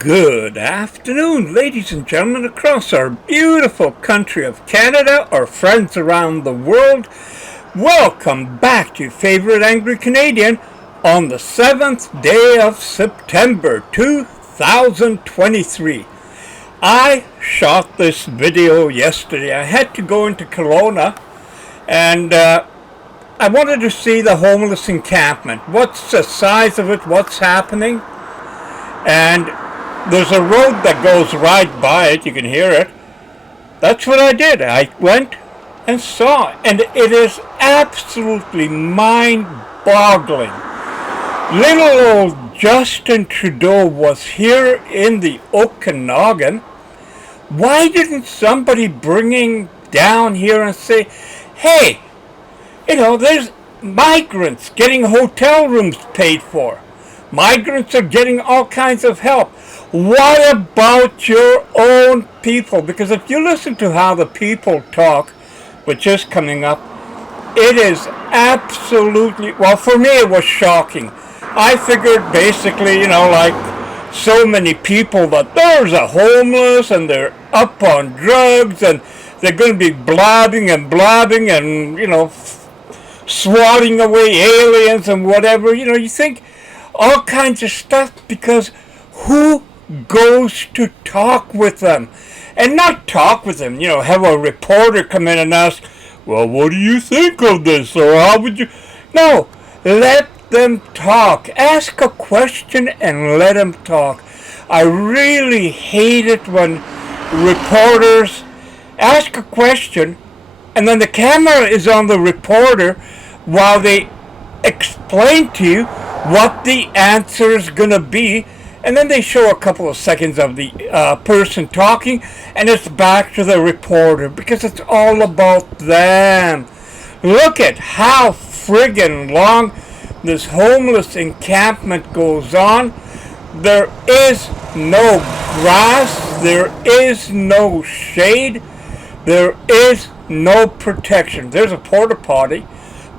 Good afternoon, ladies and gentlemen, across our beautiful country of Canada, our friends around the world. Welcome back to your favorite Angry Canadian on the 7th day of September 2023. I shot this video yesterday. I had to go into Kelowna and I wanted to see the homeless encampment. What's the size of it? What's happening? And there's a road that goes right by it. You can hear it. That's what I did. I went and saw it. And it is absolutely mind-boggling. Little old Justin Trudeau was here in the Okanagan. Why didn't somebody bring him down here and say, hey, there's migrants getting hotel rooms paid for. Migrants are getting all kinds of help. What about your own people? Because if you listen to how the people talk, which is coming up, it is absolutely, well, for me it was shocking. I figured basically, like so many people, that there's a homeless and they're up on drugs and they're going to be blabbing and swatting away aliens and whatever. You think all kinds of stuff, because who goes to talk with them? And not talk with them, have a reporter come in and ask, well, what do you think of this? Or how would you? No, let them talk. Ask a question and let them talk. I really hate it when reporters ask a question and then the camera is on the reporter while they explain to you what the answer is going to be, and then they show a couple of seconds of the person talking and it's back to the reporter because it's all about them. Look at how friggin' long this homeless encampment goes on. There is no grass, there is no shade, there is no protection. There's a porta potty,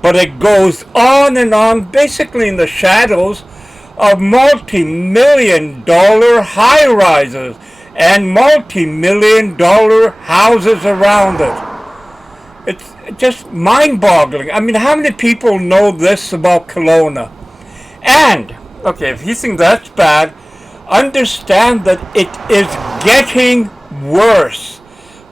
but it goes on and on, basically in the shadows of multi-million-dollar high-rises and multi-million-dollar houses around it. It's just mind-boggling. I mean, how many people know this about Kelowna? And, okay, if you think that's bad, understand that it is getting worse.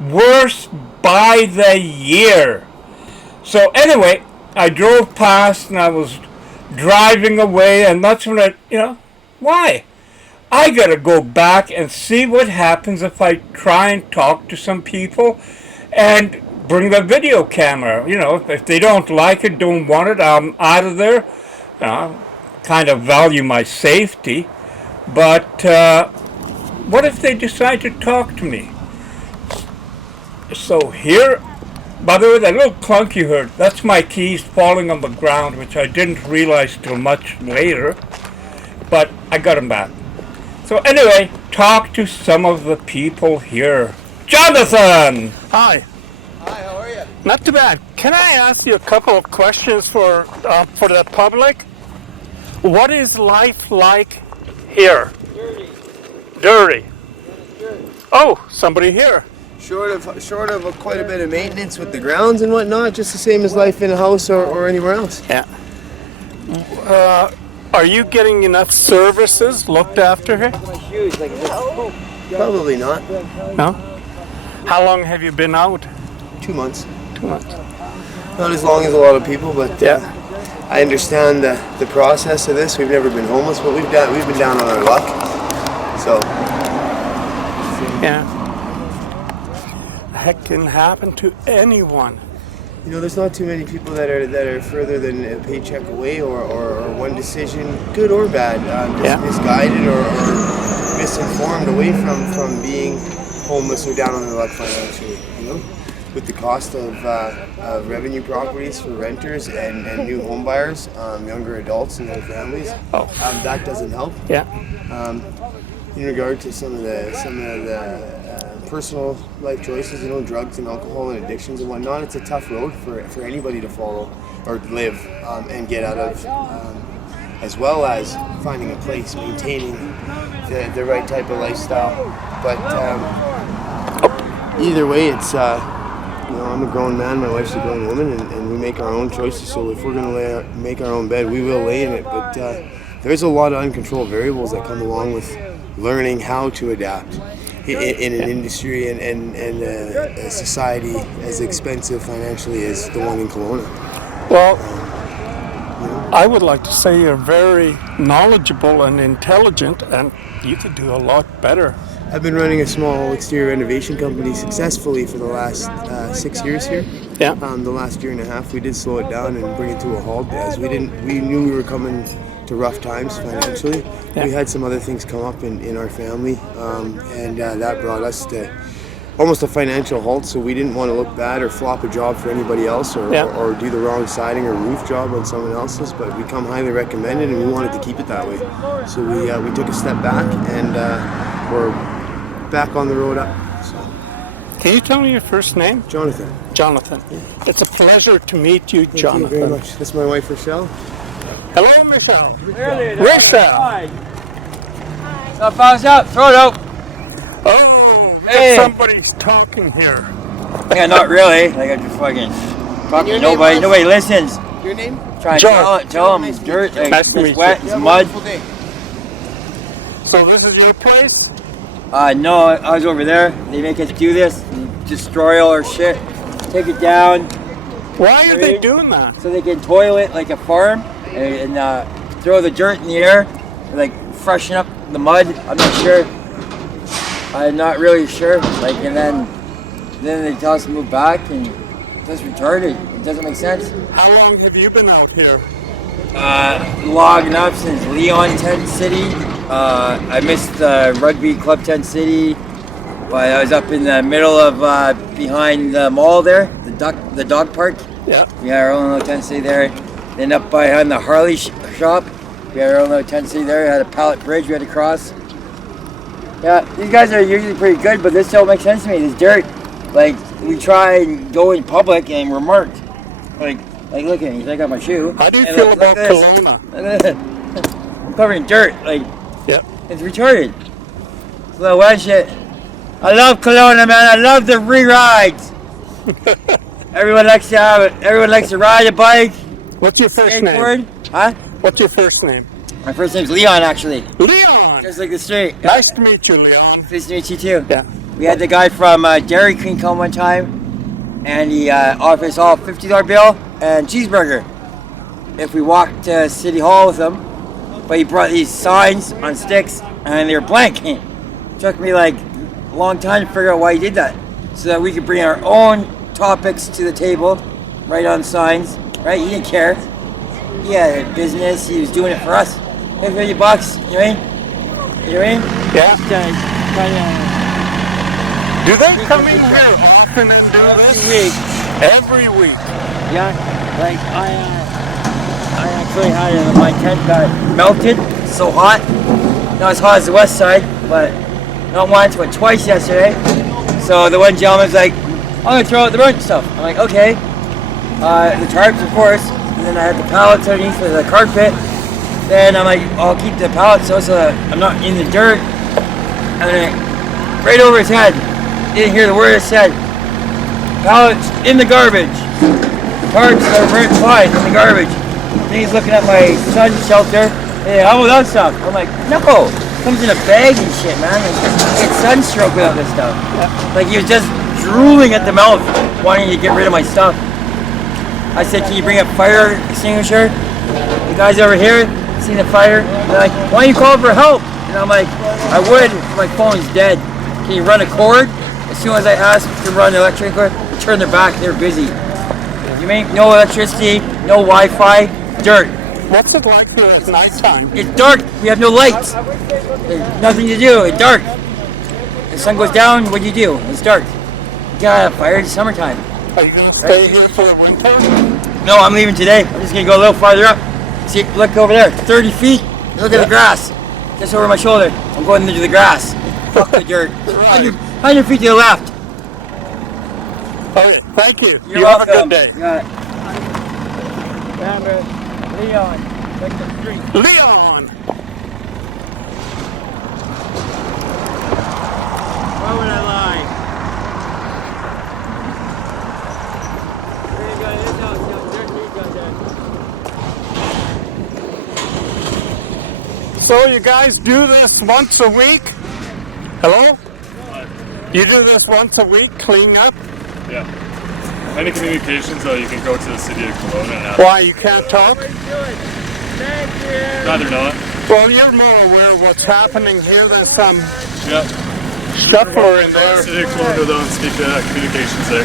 Worse by the year. So anyway, I drove past and I was driving away, and that's when why? I gotta go back and see what happens if I try and talk to some people and bring the video camera. If they don't like it, don't want it, I'm out of there. Kind of value my safety, but what if they decide to talk to me? So here, by the way, that little clunk you heard, that's my keys falling on the ground, which I didn't realize till much later, but I got them back. So anyway, talk to some of the people here. Jonathan! Hi. Hi, how are you? Not too bad. Can I ask you a couple of questions for the public? What is life like here? Dirty. Oh, somebody here. Short of quite a bit of maintenance with the grounds and whatnot, just the same as life in a house or anywhere else. Yeah. Are you getting enough services looked after here? Probably not. No? How long have you been out? 2 months. 2 months. Not as long as a lot of people, but I understand the process of this. We've never been homeless, but we've been down on our luck. So. Yeah. Heck can happen to anyone. There's not too many people that are further than a paycheck away or one decision, good or bad, misguided or misinformed away from being homeless or down on their luck financially. With the cost of revenue properties for renters and new home buyers, younger adults and their families, that doesn't help. Yeah. In regard to some of the personal life choices, drugs and alcohol and addictions and whatnot, it's a tough road for anybody to follow or live and get out of, as well as finding a place, maintaining the right type of lifestyle. But either way, it's I'm a grown man, my wife's a grown woman, and we make our own choices. So if we're gonna make our own bed, we will lay in it. But there's a lot of uncontrolled variables that come along with learning how to adapt in an industry and a society as expensive financially as the one in Kelowna. Well, I would like to say you're very knowledgeable and intelligent, and you could do a lot better. I've been running a small exterior renovation company successfully for the last 6 years here. Yeah. The last year and a half, we did slow it down and bring it to a halt as we knew we were coming to rough times financially. Yeah. We had some other things come up in our family, and that brought us to almost a financial halt. So we didn't want to look bad or flop a job for anybody else or do the wrong siding or roof job on someone else's. But we come highly recommended, and we wanted to keep it that way. So we took a step back, and we're back on the road up. So. Can you tell me your first name? Jonathan. Jonathan. It's a pleasure to meet you, Thank Jonathan. you very much. This is my wife, Rochelle. Hello, Michelle. Rochelle. So bounce out, throw it out. Oh, Hey. somebody's talking here. Yeah, not really. Like I just fucking talking to nobody. Nobody listens. Your name? Trying to Joe. tell them it's dirt. Like, Nice to meet it's wet. you. It's mud. Day. So this is your place? No, I was over there. They make us do this, and destroy all our shit, take it down, Why are they doing that? so they can toilet like a farm and throw the dirt in the air, like freshen up the mud. I'm not sure. I'm not really sure. Like, and then they tell us to move back, and that's retarded. It doesn't make sense. How long have you been out here? Logging up since Leon Tent City. I missed Rugby Club Tent City, but I was up in the middle of behind the mall there, the dog park. Yeah. We had our own little tent city there. Then up behind the Harley shop, we had our own little tent city there. We had a pallet bridge we had to cross. Yeah, these guys are usually pretty good, but this don't make sense to me. This dirt, like we try and go in public and we're marked. Like look at me, I got my shoe. How do you And feel look about at this. Kelowna? Look at this. I'm covered in dirt. Like, Yeah. it's retarded. It's a little wet shit. I love Kelowna, man. I love the re-rides. Everyone likes to have it. Everyone likes to ride a bike, What's your first skateboard. name? Huh? What's your first name? My first name's Leon, actually. Leon! Just like the street. Nice to meet you, Leon. Nice to meet you too. Yeah. We had the guy from Dairy Queen come one time, and he offered us all a $50 bill and cheeseburger if we walked to City Hall with him. But he brought these signs on sticks, and they were blank. It took me like a long time to figure out why he did that, so that we could bring our own topics to the table, write on signs. Right? He didn't care. He had a business. He was doing it for us. Hey, $50, you know what I mean? You know what I mean? Yeah. Kinda Do they come in here often and do this? Every week. Yeah, like I actually had my tent got melted, so hot. Not as hot as the west side, but not once, but twice yesterday. So the one gentleman's like, I'm gonna throw out the burnt stuff. I'm like, okay. The tarps, of course, and then I had the pallets underneath for the carpet. Then I'm like, I'll keep the pallets so that I'm not in the dirt. And then right over his head, didn't hear the word it said. Pallets in the garbage. Tarps that are burnt fine in the garbage. Then he's looking at my sun's shelter. Hey, how about that stuff? I'm like, no. It comes in a bag and shit, man. It's sunstroke without this stuff. Like he was just drooling at the mouth, wanting to get rid of my stuff. I said, can you bring a fire extinguisher? The guys over here seen the fire. They're like, why don't you call for help? And I'm like, I would, my phone's dead. Can you run a cord? As soon as I asked to run the electric cord, they turned their back, they were busy. You mean no electricity, no Wi-Fi, dirt. What's it like here at nighttime? It's dark, we have no lights. There's nothing to do, it's dark. The sun goes down, what do you do? It's dark. You gotta have fire in summertime. Are you going to stay here for the winter? No, I'm leaving today. I'm just gonna go a little farther up. See, look over there, 30 feet. Look at the grass. Just over my shoulder. I'm going into the grass. Fuck the dirt. 100 feet to the left. Okay, thank you. You're You have a welcome. good day. Got it. Remember, Leon, like the street. Leon! Why would I lie? There you go. So you guys do this once a week? Hello? You do this once a week, clean up? Yeah. Any communications, though, you can go to the city of Kelowna and ask. Why, you can't talk? Rather not. Well, you're more aware of what's happening here. There's some Yeah. shuffler in there. City of Kelowna, though, and speak to communications there.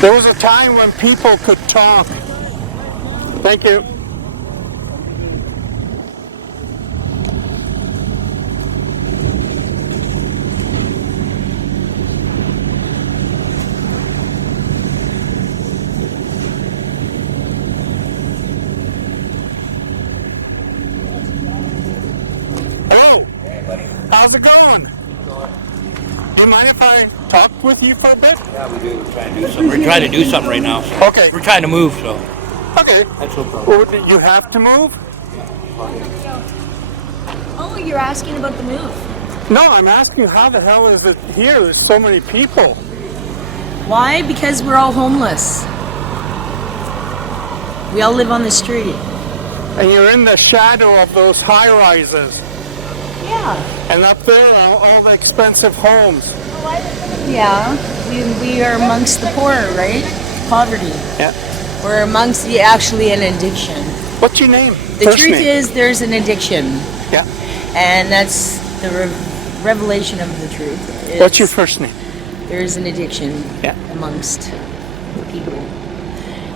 There was a time when people could talk. Thank you. Hello. How's it going? Do you mind if I talk with you for a bit? Yeah, we do. We're trying to do something right now. Okay. We're trying to move, so Okay. that's no problem. Well, you have to move? Oh, you're asking about the move. No, I'm asking how the hell is it here? There's so many people. Why? Because we're all homeless. We all live on the street. And you're in the shadow of those high rises. Yeah. And up there are all the expensive homes. Yeah. We are amongst the poor, right? Poverty. Yeah. We're amongst actually an addiction. What's your name? The First truth name. is there's an addiction. Yeah. And that's the revelation of the truth. What's your first name? There's an addiction Yeah. amongst people.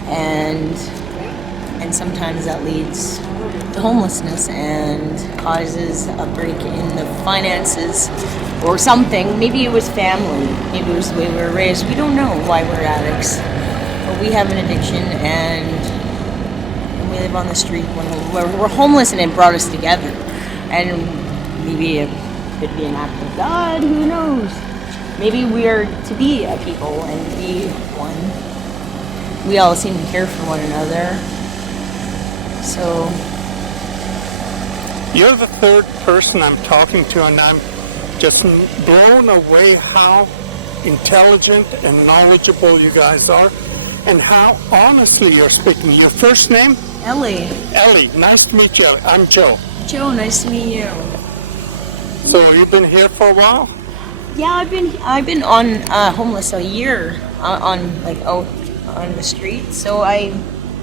And sometimes that leads to homelessness and causes a break in the finances or something. Maybe it was family. Maybe it was the way we were raised. We don't know why we're addicts. But we have an addiction and we live on the street. We're homeless and it brought us together. And maybe it could be an act of God, who knows? Maybe we are to be a people and be one. We all seem to care for one another. So, You're the third person I'm talking to, and I'm just blown away how intelligent and knowledgeable you guys are, and how honestly you're speaking. Your first name? Ellie. Ellie. Nice to meet you. I'm Joe. Joe, nice to meet you. So you've been here for a while? Yeah, I've been on homeless a year on out on the street. So I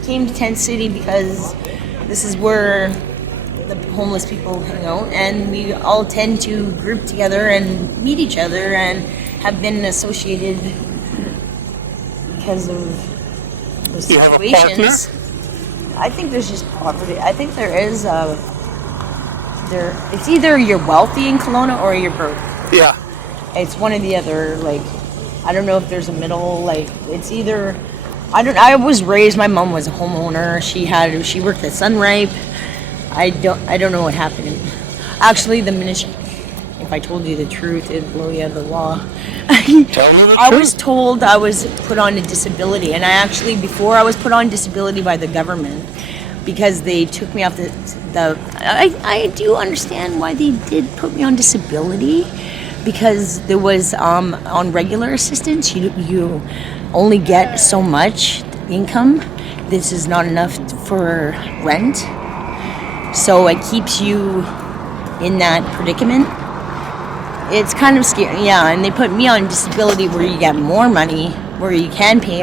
came to Tent City because this is where the homeless people hang out, and we all tend to group together and meet each other, and have been associated because of the You have a partner? situations. I think there's just poverty. I think there is it's either you're wealthy in Kelowna or you're broke. Yeah. It's one or the other. Like, I don't know if there's a middle. Like, it's either. I was raised. My mom was a homeowner. She worked at Sunripe. I don't know what happened. Actually, the minute if I told you the truth, it'd blow you out of the law. Tell me the I truth. was told I was put on a disability, and before I was put on disability by the government, because they took me off I do understand why they did put me on disability, because there was on regular assistance you only get so much income. This is not enough for rent, so it keeps you in that predicament. It's kind of scary, yeah. And they put me on disability where you get more money, where you can pay.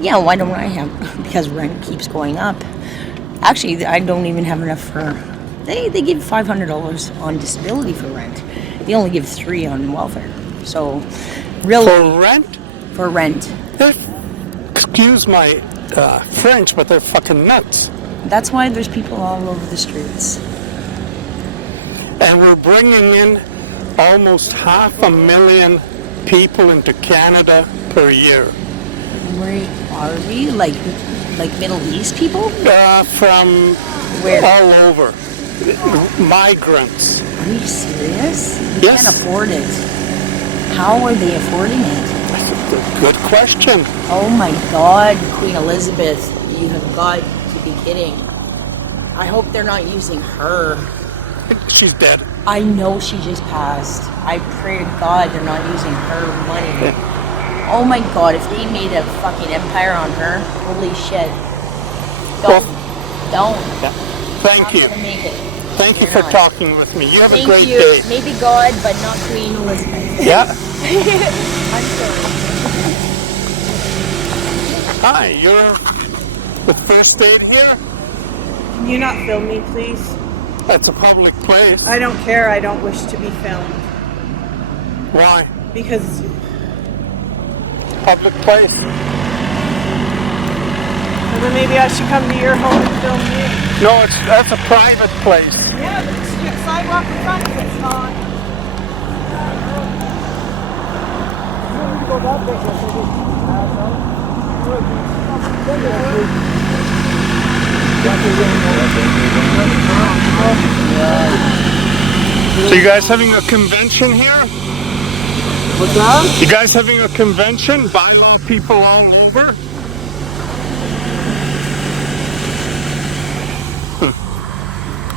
Yeah, why don't I have? Because rent keeps going up. Actually, I don't even have enough for. They give $500 on disability for rent. They only give $3 on welfare. So, really, For rent? for rent. Excuse my French, but they're fucking nuts. That's why there's people all over the streets. And we're bringing in almost 500,000 people into Canada per year. Where are we? Like Middle East people? From Where? all over. Migrants. Are you serious? They Yes. can't afford it. How are they affording it? That's a good question. Oh my God, Queen Elizabeth, you have got to be kidding. I hope they're not using her. She's dead. I know she just passed. I pray to God they're not using her money. Oh my God, if they made a fucking empire on her, holy shit. Don't. Thank Not you. gonna make it. Thank you You're for not. talking with me. You have a Thank great you. day. Maybe God, but not Queen Elizabeth. Yeah. I'm sorry. Hi, you're with First Aid here? Can you not film me, please? That's a public place. I don't care. I don't wish to be filmed. Why? Because Public place. well, then maybe I should come to your home and film you. No, that's a private place. Yeah, but it's your sidewalk in front of it's not. So you guys having a convention here? What's that? You guys having a convention? Bylaw people all over?